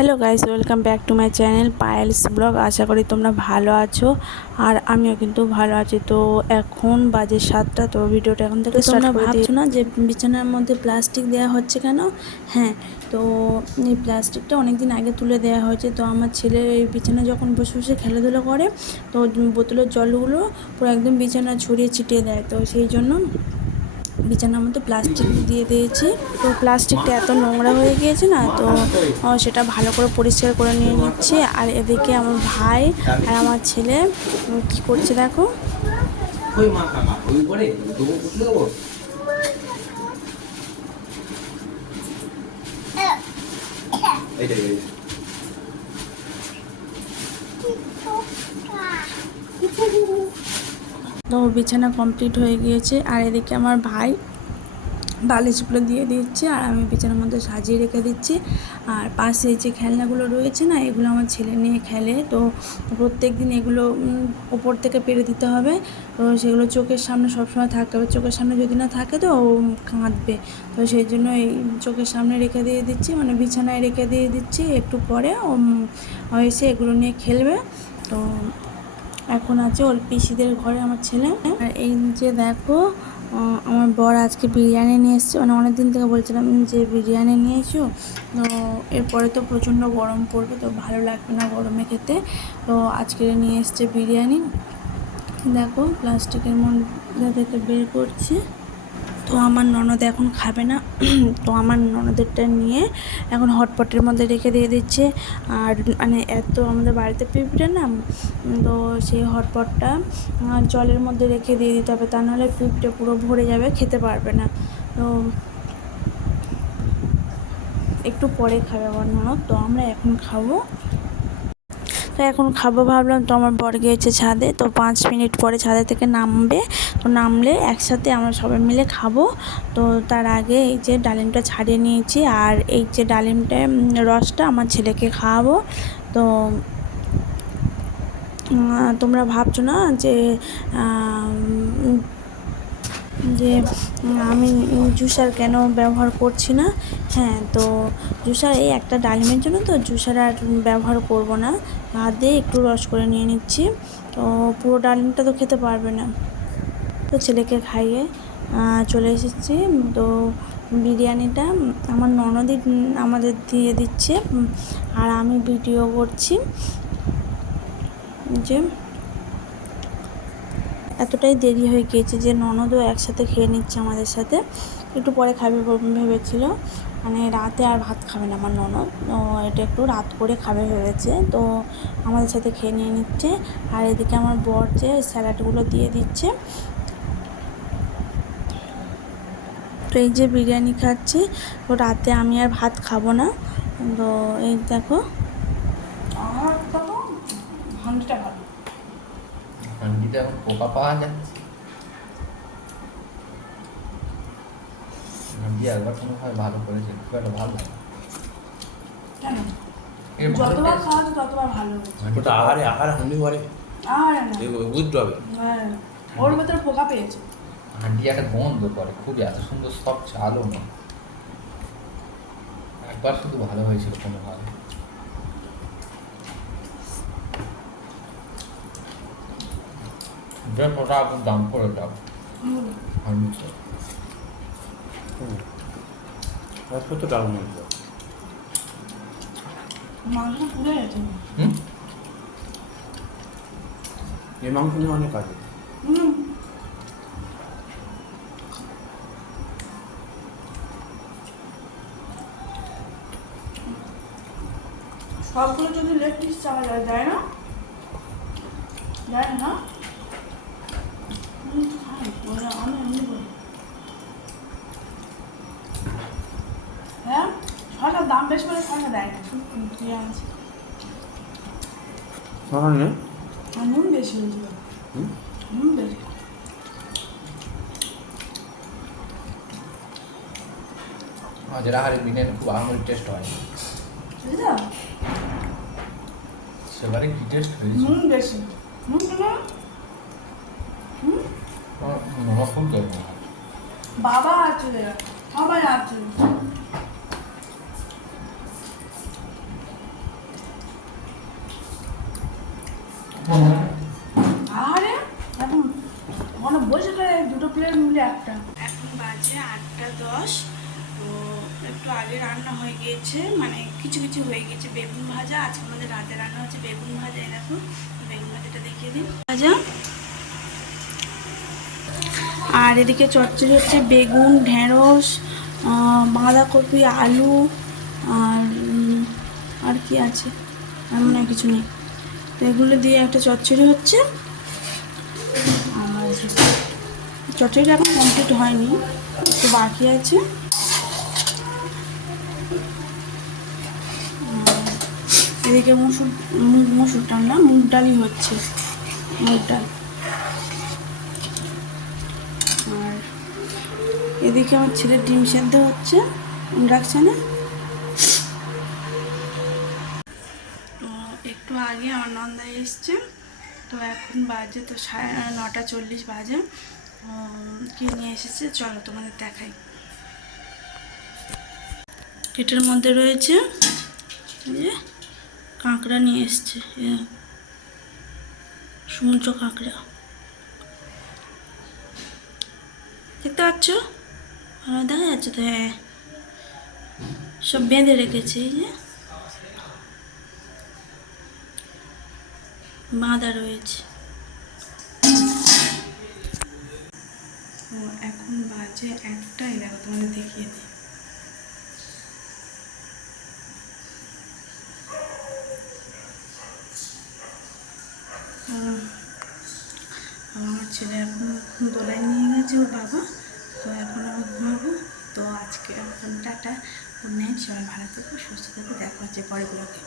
Hello guys, welcome back to my channel Payel's blog. আশা করি তোমরা ভালো আছো আর আমিও কিন্তু ভালো আছি। তো এখন বাজে 7টা। তো ভিডিওটা এখন থেকে তোমরা ভাবছো না যে বিছানার মধ্যে প্লাস্টিক দেওয়া হচ্ছে কেন? হ্যাঁ, তো এই প্লাস্টিকটা অনেক দিন আগে তুলে দেওয়া হয়েছে। তো আমার ছেলে এই বিছানায় যখন বসে বসে খেলাধুলো করে, তো বোতলের জলগুলো পুরো একদম বিছানা ছড়িয়ে ছিটিয়ে দেয়। তো সেই জন্য বিছানার মধ্যে প্লাস্টিক দিয়ে দিয়েছি। তো প্লাস্টিকটা এত নোংরা হয়ে গিয়েছে না, তো সেটা ভালো করে পরিষ্কার করে নিয়ে নিচ্ছে। আর এদিকে আমার ভাই আর আমার ছেলে কি করছে দেখো। তো বিছানা কমপ্লিট হয়ে গিয়েছে আর এদিকে আমার ভাই বালিশগুলো দিয়ে দিচ্ছে আর আমি বিছানার মধ্যে সাজিয়ে রেখে দিচ্ছি। আর পাশে যে খেলনাগুলো রয়েছে না, এগুলো আমার ছেলে নিয়ে খেলে। তো প্রত্যেক দিন এগুলো ওপর থেকে পেরে দিতে হবে। তো সেগুলো চোখের সামনে সবসময় থাকতে হবে। চোখের সামনে যদি না থাকে তো ও কাঁদবে। তো সেই জন্য এই চোখের সামনে রেখে দিয়ে দিচ্ছি, মানে বিছানায় রেখে দিয়ে দিচ্ছি। একটু পরে ও এসে এগুলো নিয়ে খেলবে। তো এখন আছে ওর পিসিদের ঘরে আমার ছেলে। আর এই যে দেখো, আমার বর আজকে বিরিয়ানি নিয়ে এসছে। মানে অনেক দিন থেকে বলছিলাম যে বিরিয়ানি নিয়ে এসো। তো এরপরে তো প্রচণ্ড গরম পড়বে, তো ভালো লাগবে না গরমে খেতে। তো আজকে নিয়ে এসছে বিরিয়ানি। দেখো প্লাস্টিকের মধ্যে থেকে বের করছি। তো আমার ননদ এখন খাবে না, তো আমার ননদেরটা নিয়ে এখন হটপটের মধ্যে রেখে দিয়ে দিচ্ছে। আর মানে এত আমাদের বাড়িতে পিঁপড়ে না, তো সেই হটপটটা জলের মধ্যে রেখে দিয়ে দিতে হবে, তা নাহলে পিঁপড়ে পুরো ভরে যাবে, খেতে পারবে না। তো একটু পরে খাবে আমার ননদ, তো আমরা এখন খাবো। তো এখন খাবো ভাবলাম, তো আমার বর গিয়েছে ছাদে। তো 5 মিনিট পরে ছাদে থেকে নামবে। তো নামলে একসাথে আমরা সবাই মিলে খাবো। তো তার আগে এই যে ডালিমটা ছাড়িয়ে নিয়েছি, আর এই যে ডালিমটা রসটা আমার ছেলেকে খাওয়াবো। তো তোমরা ভাবছো না যে যে আমি জুসার কেন ব্যবহার করছি না। হ্যাঁ, তো জুসার এই একটা ডালিমের জন্য তো জুসার আর ব্যবহার করব না। হাত দিয়ে একটু রস করে নিয়ে নিচ্ছি। তো পুরো ডালিমটা তো খেতে পারবে না। তো ছেলেকে খাইয়ে চলে এসেছি। তো বিরিয়ানিটা আমার ননদই আমাদের দিয়ে দিচ্ছে আর আমি ভিডিও করছি। যে এতটাই দেরি হয়ে গিয়েছে যে ননদও একসাথে খেয়ে নিচ্ছে আমাদের সাথে। একটু পরে খাবে ভেবেছিল, মানে রাতে আর ভাত খাবে না আমার ননদ। এটা একটু রাত করে খাবে ভেবেছে, তো আমাদের সাথে খেয়ে নিয়ে নিচ্ছে। আর এদিকে আমার বর যে স্যালাডগুলো দিয়ে দিচ্ছে। তো এই যে বিরিয়ানি খাচ্ছি। তো রাতে আমি আর ভাত খাবো না। তো এই দেখো, হান্ডিটা ভালো, হান্ডিতে এখন পোকা পাওয়া যাচ্ছে। হান্ডি একবার কোনো হয় ভালো করেছে, খুব একটা ভালো লাগে। কেন যতবার খাওয়া ততবার ভালো। ওটা আহারে হান্ডি ঘরে বুঝতে হবে। ওর ভেতরে পোকা পেয়েছে। হান্ডি একটা গন্ধ করে খুবই, এত সুন্দর সব চালও না। একবার শুধু ভালো হয়েছিল কোনো ভালো। ওটা এখন দাম করে দাও হান্ডিতে। তো দারুণ হয়েছে। মাংস পুড়ে গেছে। এই মাংস নিয়ে অনেক কাজে। সবগুলো যদি লেগ পিস চাওয়া যায়, যায় না, যায় না। আমি এমনি বলি, হ্যাঁ সরকার দাম বেশি করে সরকার দেয় না, শুধু দিয়ে আনছে। আর নুন বেশি হয়েছিল, নুন বেশি। যেটা হারে বিরিয়ানি খুব আঙুল টেস্ট হয়, বুঝলো? সেবারে কি টেস্ট হয়েছে? নুন বেশি, নুন কেন? আমার খুব দেবো বাবা আছে, সবাই আছে। আরে এখন মানে বসে করে দুটো প্লেট মিলে একটা। এখন বাজে 8:10। তো একটু আগে রান্না হয়ে গিয়েছে, মানে কিছু কিছু হয়ে গেছে। বেগুন ভাজা, আজকে আমাদের রাতে রান্না হচ্ছে বেগুন ভাজা। এই দেখো বেগুন ভাজাটা দেখিয়ে দিই, ভাজা। আর এদিকে চচ্চড়ি হচ্ছে বেগুন, ঢেঁড়স, বাঁধাকপি, আলু, আর কি আছে এমন আর কিছু নেই। তো এগুলো দিয়ে একটা চচ্চড়ি হচ্ছে। আর চচ্চড়িটা এখন কমপ্লিট হয়নি, একটু বাকি আছে। এদিকে মসুর ডাল না, মুগ ডালই হচ্ছে, মুগ ডাল। আর এদিকে আমার ছেলের ডিম সেদ্ধ হচ্ছে ইন্ডাকশানে। তো একটু আগে আমার নন্দাই এসছে। তো এখন বাজে তো 9:40 বাজে। কি নিয়ে এসেছে চলো তোমাদের দেখাই। এটার মধ্যে রয়েছে যে কাঁকড়া নিয়ে এসছে, সমুদ্র কাঁকড়া দেখতে পাচ্ছ, দেখা যাচ্ছে তো? হ্যাঁ, সব বেঁধে রেখেছে, এই যে বাঁধা রয়েছে। তো এখন বাজে 1টা, দেখো তোমাদের দেখিয়ে দিই। আমার ছেলে এখন দোলায় নিয়ে গেছে ওর বাবা। তো এখন আমি ঘুমাবো। তো আজকে এখন টাটা, গুড নাইট, সবাই ভালো থেকো, সুস্থ থেকো, দেখা হচ্ছে পরের ব্লগে।